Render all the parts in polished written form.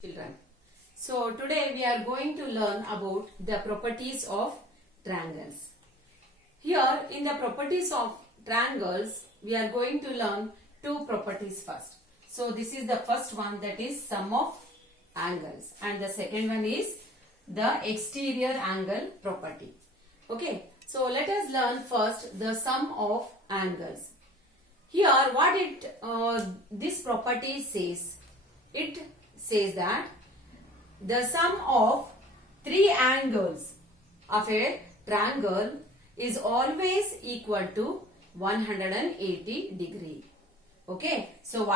Children. So today we are going to learn about the properties of triangles. Here in the properties of triangles we are going to learn two properties first. So this is the first one, that is sum of angles, and the second one is the exterior angle property. Okay, so let us learn first the sum of angles. Here what this property says, it says that the sum of three angles of a triangle is always equal to 180 degree. Okay, so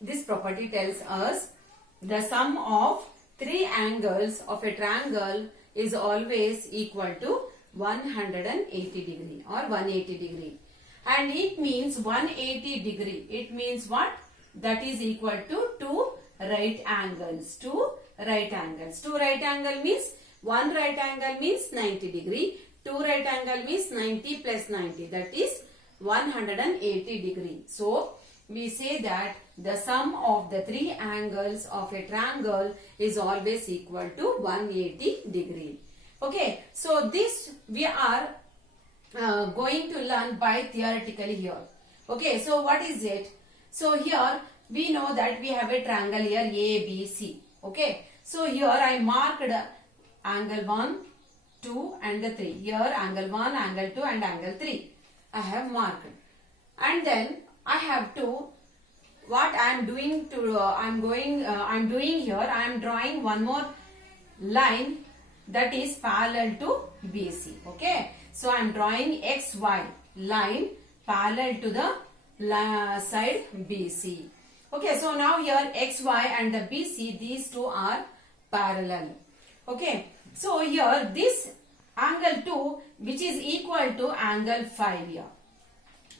this property tells us the sum of three angles of a triangle is always equal to 180 degree or 180 degree. And it means 180 degree. It means what? That is equal to two right angles. Two right angles. Two right angle means one right angle means 90 degree. Two right angle means 90 plus 90. That is 180 degree. So we say that the sum of the three angles of a triangle is always equal to 180 degree. Okay. So this we are going to learn by theoretically here. Okay. So what is it? So here we know that we have a triangle here A, B, C. Okay. So here I marked angle 1, 2 and the 3. Here angle 1, angle 2 and angle 3. I have marked. And then I have to, what I am doing to, I am doing here, I am drawing one more line that is parallel to BC. Okay. So I am drawing XY line parallel to the side BC. Okay, so now here XY and the BC, these two are parallel. Okay, so here this angle 2 which is equal to angle 5 here.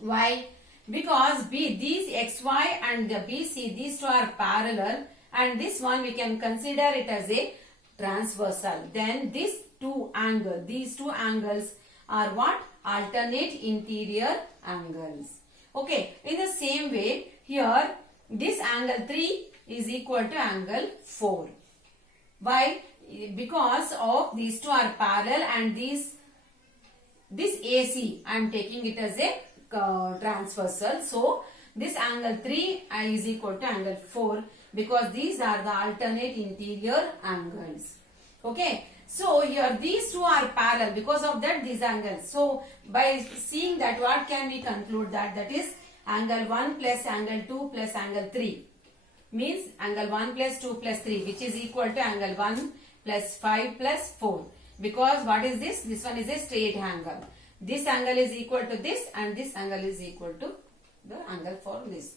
Why? Because these XY and the BC, these two are parallel, and this one we can consider it as a transversal. Then these two angles are what? Alternate interior angles. Okay, in the same way here this angle 3 is equal to angle 4. Why? Because of these two are parallel, and this AC I am taking it as a transversal. So this angle 3 is equal to angle 4 because these are the alternate interior angles. Okay. So here these two are parallel, because of that these angles. So by seeing that, what can we conclude? That is angle 1 plus angle 2 plus angle 3 means angle 1 plus 2 plus 3, which is equal to angle 1 plus 5 plus 4. Because what is this? This one is a straight angle. This angle is equal to this, and this angle is equal to the angle for this.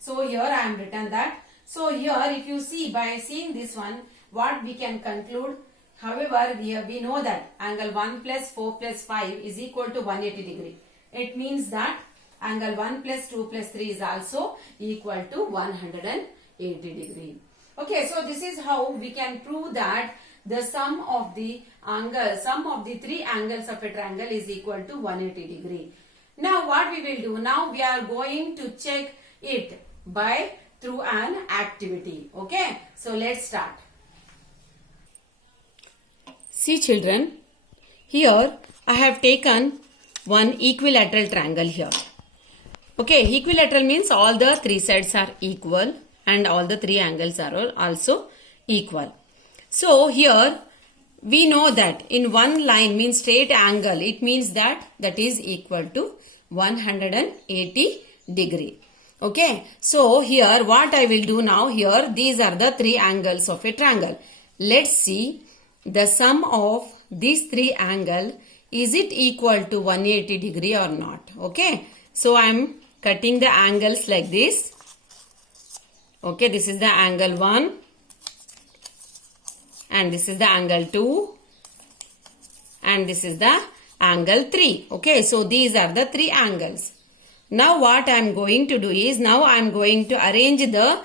So here I am written that. So here if you see, by seeing this one, what we can conclude? However, we know that angle 1 plus 4 plus 5 is equal to 180 degree. It means that angle 1 plus 2 plus 3 is also equal to 180 degree. Okay, so this is how we can prove that the sum of the three angles of a triangle is equal to 180 degree. Now what we will do? Now we are going to check it through an activity. Okay, so let's start. See children, here I have taken one equilateral triangle here. Okay, equilateral means all the three sides are equal and all the three angles are also equal. So here we know that in one line means straight angle, it means that is equal to 180 degree. Okay, so here what I will do now, here these are the three angles of a triangle. Let's see the sum of these three angles, is it equal to 180 degree or not? Okay, so I am cutting the angles like this. Okay, this is the angle 1 and this is the angle 2 and this is the angle 3. Okay, so these are the three angles. Now what I am going to do is, now I am going to arrange the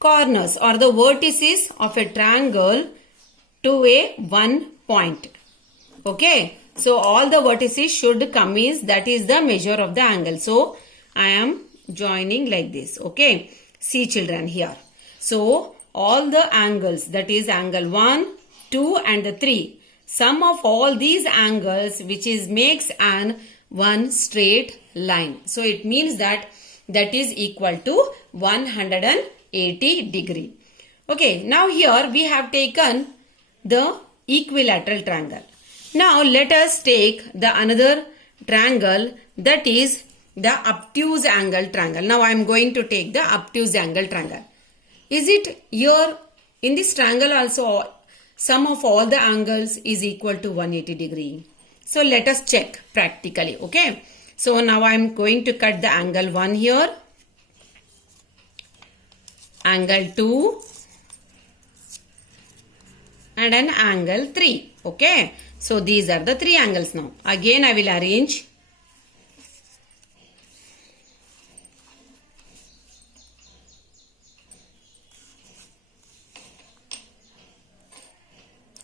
corners or the vertices of a triangle to a one point. Okay, so all the vertices should come, that is the measure of the angle. So I am joining like this. Okay, see children here. So all the angles, that is angle 1, 2 and the 3, sum of all these angles which is makes an one straight line. So it means that is equal to 180 degree. Okay, now here we have taken the equilateral triangle. Now let us take the another triangle, that is the obtuse angle triangle. Now I am going to take the obtuse angle triangle. Is it here in this triangle also sum of all the angles is equal to 180 degree? So let us check practically. Okay. So now I am going to cut the angle 1 here, angle 2 and an angle 3. Okay. So these are the 3 angles now. Again I will arrange.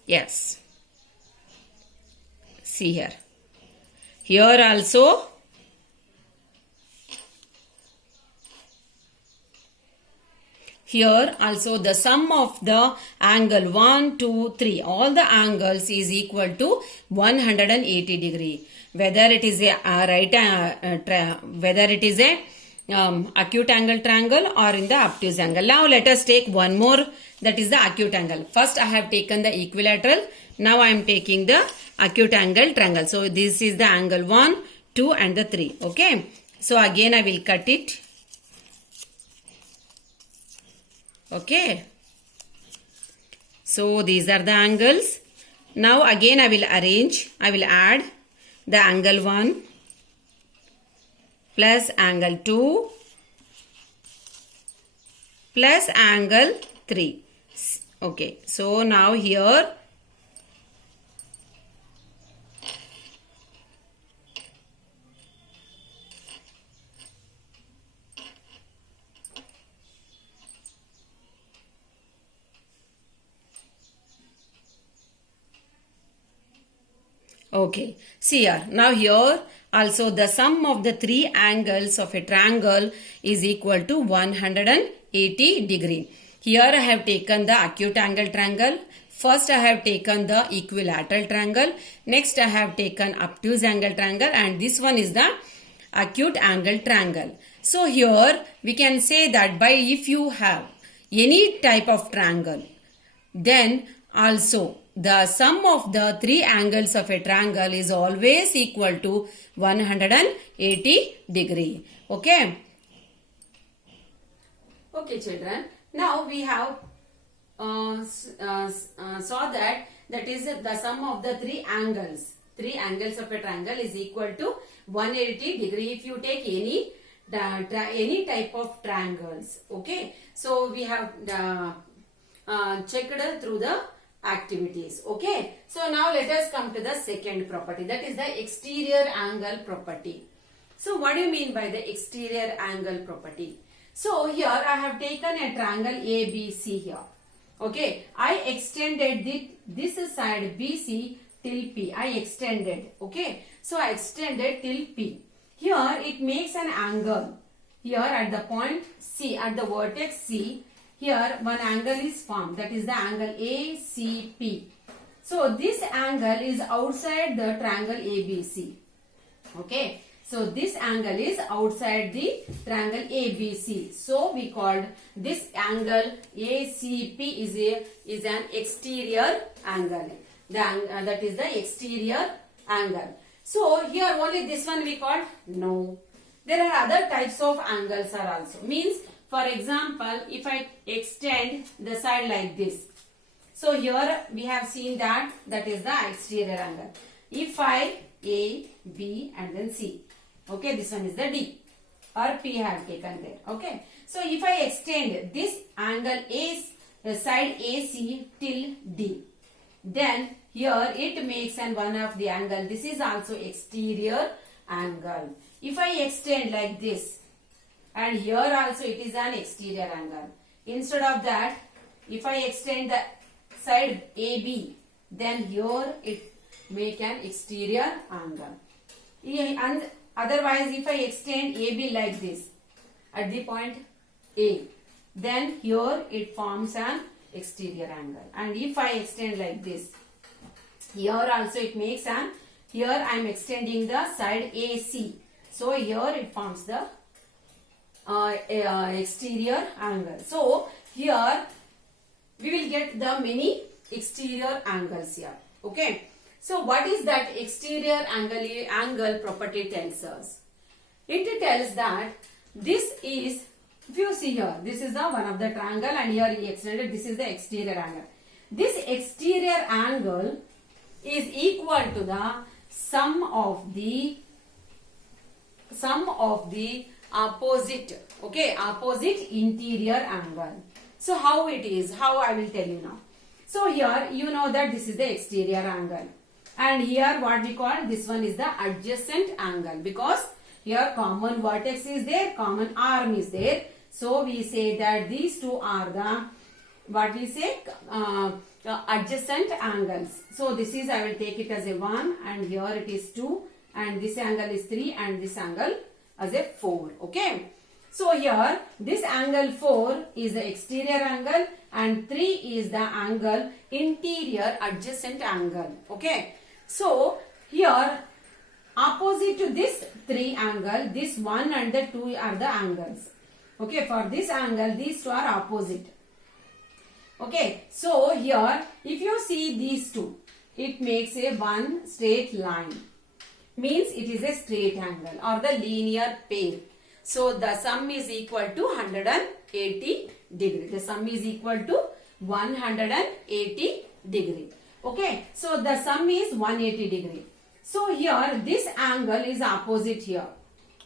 Yes. See here. Here also the sum of the angle 1, 2, 3, all the angles is equal to 180 degree. Whether it is a acute angle triangle or in the obtuse angle. Now let us take one more, that is the acute angle. First I have taken the equilateral. Now I am taking the acute angle triangle. So this is the angle 1, 2 and the 3. Okay. So again I will cut it. Okay. So these are the angles. Now again I will arrange. I will add the angle 1 plus angle 2 plus angle 3. Okay. So now here okay, see here. Now here also the sum of the 3 angles of a triangle is equal to 180 degree. Here I have taken the acute angle triangle. First I have taken the equilateral triangle. Next I have taken obtuse angle triangle, and this one is the acute angle triangle. So here we can say that by if you have any type of triangle, then also the sum of the 3 angles of a triangle is always equal to 180 degree. Okay. Okay children. Now we have saw that is the sum of the 3 angles. 3 angles of a triangle is equal to 180 degree if you take any type of triangles. Okay. So we have checked through the activities. Okay. So now let us come to the second property, that is the exterior angle property. So what do you mean by the exterior angle property? So here I have taken a triangle ABC here. Okay. I extended this side BC till P. I extended. Okay. So I extended till P. Here it makes an angle. Here at the point C, at the vertex C, here one angle is formed, that is the angle ACP. So this angle is outside the triangle ABC. Okay. So this angle is outside the triangle ABC. So we called this angle ACP is an exterior angle. That is the exterior angle. So here only this one we called? No. There are other types of angles are also. Means for example, if I extend the side like this. So here we have seen that is the exterior angle. If I A, B and then C. Okay, this one is the D or P I have taken there. Okay. So if I extend this angle side AC till D, then here it makes one of the angle. This is also exterior angle. If I extend like this, and here also it is an exterior angle. Instead of that, if I extend the side AB, then here it make an exterior angle. And otherwise, if I extend AB like this, at the point A, then here it forms an exterior angle. And if I extend like this, here also it makes an, here I am extending the side AC. So here it forms the exterior angle. So here we will get the many exterior angles here. Okay. So what is that exterior angle property tells us? It tells that this is, if you see here, this is the one of the triangle and here he extended, this is the exterior angle. This exterior angle is equal to the sum of the opposite, okay, opposite interior angle. So how it is, how I will tell you now. So here you know that this is the exterior angle, and here what we call, this one is the adjacent angle, because here common vertex is there, common arm is there. So we say that these two are the, what we say, adjacent angles. So this is, I will take it as a 1 and here it is 2 and this angle is 3 and this angle as a 4. Okay. So here this angle 4 is the exterior angle and 3 is the angle interior adjacent angle. Okay. So here opposite to this 3 angle, this 1 and the 2 are the angles. Okay. For this angle, these two are opposite. Okay. So here if you see these two, it makes a one straight line. Means it is a straight angle or the linear pair. So the sum is equal to 180 degree. The sum is equal to 180 degree. Okay. So the sum is 180 degree. So here this angle is opposite here.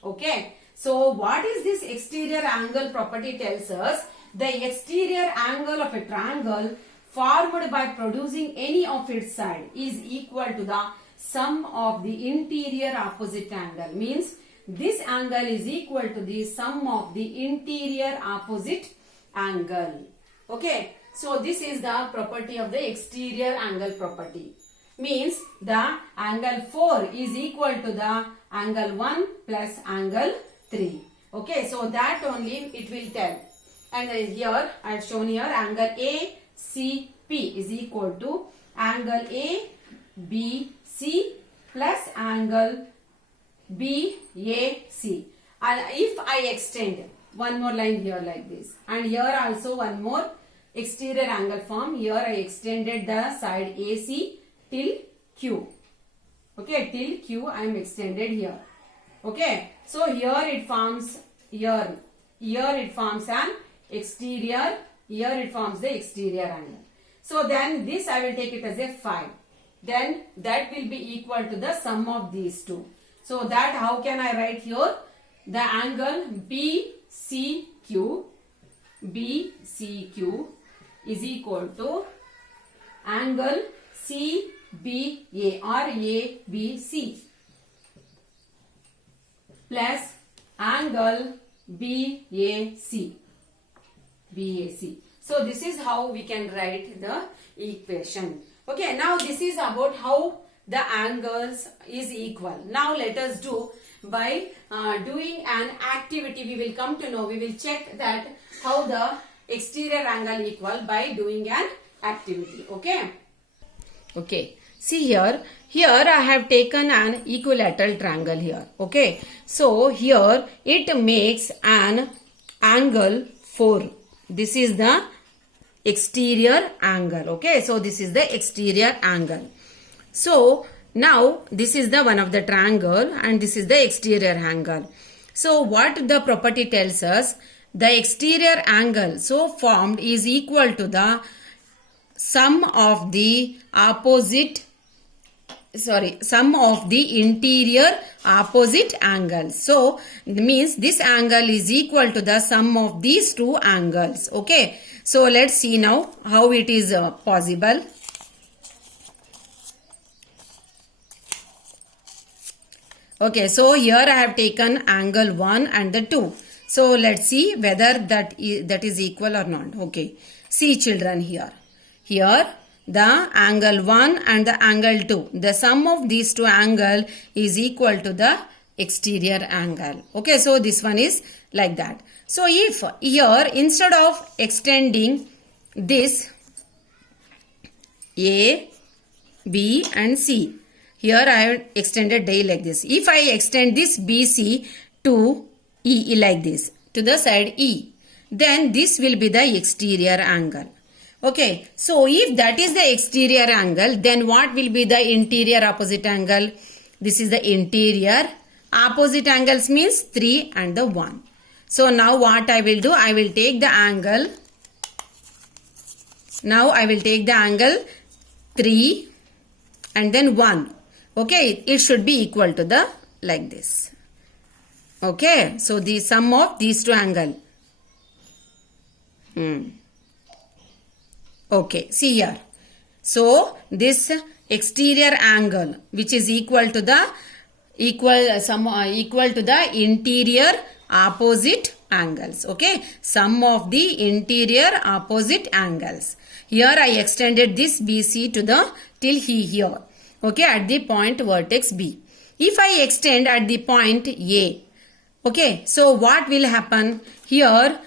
Okay. So what is this exterior angle property tells us? The exterior angle of a triangle formed by producing any of its side is equal to the sum of the interior opposite angle. Means this angle is equal to the sum of the interior opposite angle. Okay. So this is the property of the exterior angle property. Means the angle 4 is equal to the angle 1 plus angle 3. Okay. So that only it will tell. And here I have shown here angle ACP is equal to angle ABC plus angle BAC. And if I extend one more line here like this, and here also one more exterior angle form, here I extended the side AC till Q. Okay, till Q I am extended here. Okay, so here it forms, here it forms an exterior, here it forms the exterior angle. So then this I will take it as a 5. Then that will be equal to the sum of these two. So that how can I write here? The angle BCQ is equal to angle CBA or ABC plus angle BAC. So this is how we can write the equation. Okay, now this is about how the angles is equal. Now let us do by doing an activity. We will come to know, we will check that how the exterior angle equal by doing an activity. Okay. Okay. See here I have taken an equilateral triangle here. Okay. So here it makes an angle 4. This is the exterior angle. Okay. So this is the exterior angle. So now this is the one of the triangle and this is the exterior angle. So what the property tells us? The exterior angle so formed is equal to the sum of the interior opposite angles. So means this angle is equal to the sum of these two angles. Okay. So let's see now how it is possible. Okay, so here I have taken angle 1 and the 2. So let's see whether that is equal or not. Okay, see children here. Here the angle 1 and the angle 2. The sum of these two angles is equal to the exterior angle. Okay, so this one is like that. So if here instead of extending this A, B and C, here I have extended day like this. If I extend this BC to E like this, to the side E, then this will be the exterior angle. Okay, so if that is the exterior angle, then what will be the interior opposite angle? This is the interior. Opposite angles means 3 and the 1. So now what I will do? I will take the angle. Now I will take the angle 3 and then 1. Okay, it should be equal to the like this. Okay, so the sum of these two angles. Okay, see here. So this exterior angle which is equal to the interior opposite angles. Okay, sum of the interior opposite angles. Here I extended this BC to the till here. Okay, at the point vertex B. If I extend at the point A, okay, so what will happen here?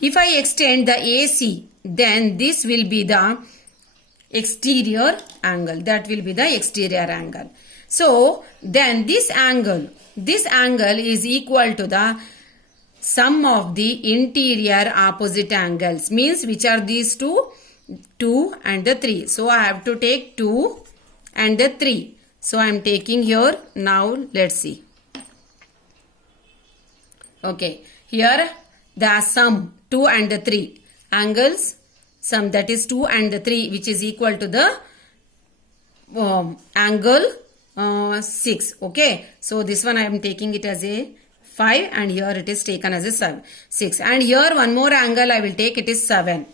If I extend the AC, then this will be the exterior angle. That will be the exterior angle. So then this angle is equal to the sum of the interior opposite angles. Means which are these two? 2 and the 3. So I have to take 2 and the 3. So I am taking here. Now let's see. Okay, here the sum 2 and the 3 angles, sum that is 2 and the 3, which is equal to the angle 6. Okay, so this one I am taking it as a 5 and here it is taken as a 6. And here one more angle I will take, it is 7.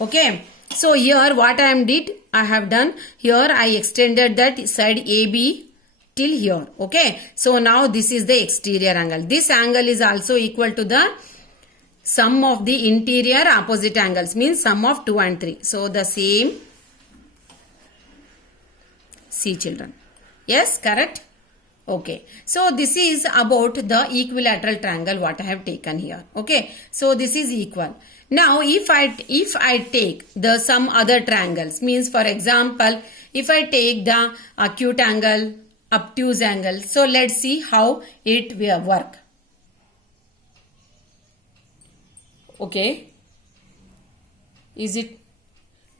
Okay, so here what I have done, here I extended that side AB till here. Okay, so now this is the exterior angle. This angle is also equal to the sum of the interior opposite angles, means sum of 2 and 3. So the same. See children. Yes, correct? Okay. So this is about the equilateral triangle what I have taken here. Okay. So this is equal. Now if I take the some other triangles, means for example, if I take the acute angle, obtuse angle. So let's see how it will work. Okay, is it?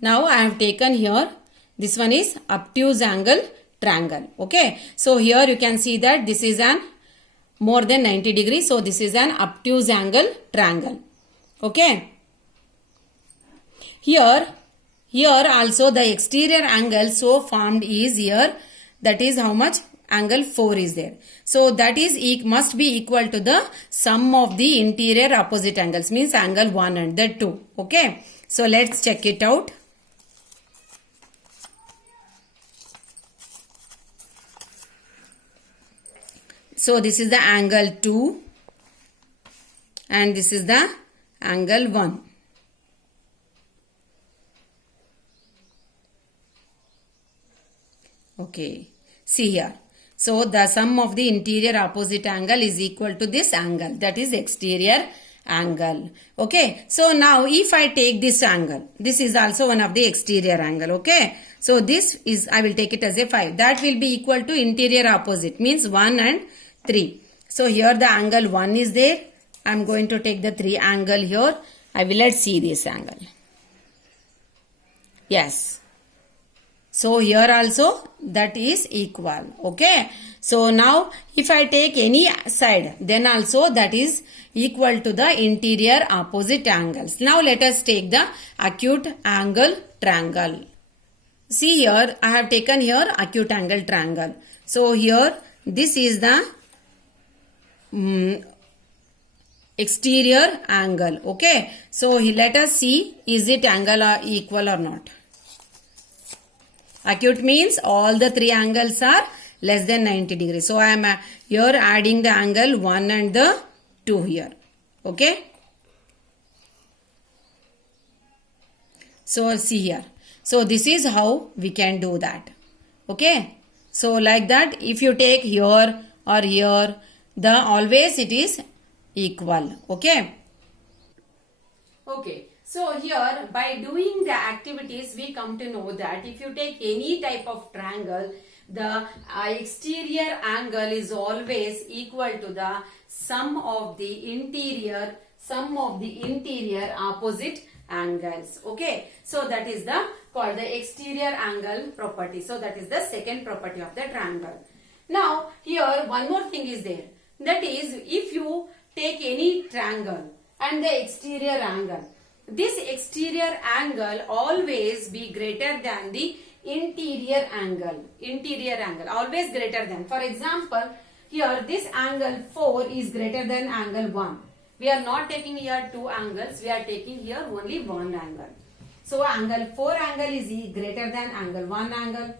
Now I have taken here, this one is obtuse angle triangle. Okay, so here you can see that this is an more than 90 degrees. So this is an obtuse angle triangle. Okay, here also the exterior angle so formed is here, that is how much? Angle 4 is there. So that is must be equal to the sum of the interior opposite angles, means angle 1 and the 2. Okay, so let's check it out. So this is the angle 2 and this is the angle 1. Okay, see here. So the sum of the interior opposite angle is equal to this angle, that is exterior angle. Okay, so now if I take this angle, this is also one of the exterior angle. Okay, so this is, I will take it as a 5. That will be equal to interior opposite, means 1 and 3. So here the angle 1 is there. I am going to take the 3 angle here. I will let's see this angle. Yes. So here also that is equal. Okay. So now if I take any side, then also that is equal to the interior opposite angles. Now let us take the acute angle triangle. See here, I have taken here acute angle triangle. So here this is the exterior angle. Okay. So let us see, is it angle are equal or not. Acute means all the 3 angles are less than 90 degrees. So I am here adding the angle 1 and the 2 here. Okay. So see here. So this is how we can do that. Okay. So like that, if you take here or here, the always it is equal. Okay. Okay. So here by doing the activities we come to know that if you take any type of triangle, the exterior angle is always equal to the sum of the interior opposite angles. Okay. So that is the called the exterior angle property. So that is the second property of the triangle. Now here one more thing is there. That is if you take any triangle and the exterior angle, this exterior angle always be greater than the interior angle. Interior angle always greater than. For example, here this angle 4 is greater than angle 1. We are not taking here two angles. We are taking here only one angle. So angle 4 angle is greater than angle 1 angle.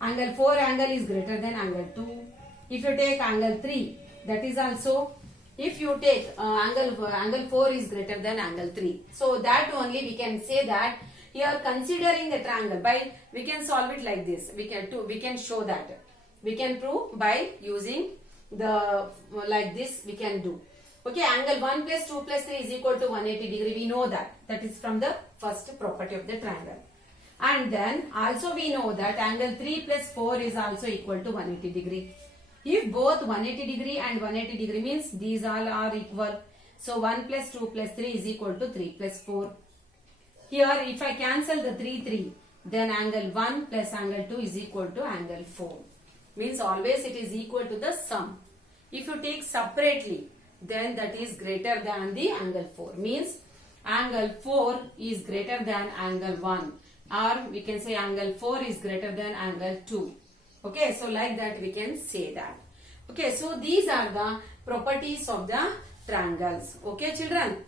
Angle 4 angle is greater than angle 2. If you take angle 3, that is also. If you take angle 4 is greater than angle 3. So that only we can say that here considering the triangle by we can solve it like this. We can show that. We can prove by using the like this we can do. Okay, angle 1 plus 2 plus 3 is equal to 180 degree. We know that. That is from the first property of the triangle. And then also we know that angle 3 plus 4 is also equal to 180 degree. If both 180 degree and 180 degree means these all are equal. So 1 plus 2 plus 3 is equal to 3 plus 4. Here if I cancel the 3, then angle 1 plus angle 2 is equal to angle 4. Means always it is equal to the sum. If you take separately, then that is greater than the angle 4. Means angle 4 is greater than angle 1. Or we can say angle 4 is greater than angle 2. Okay, so like that we can say that. Okay, so these are the properties of the triangles. Okay, children.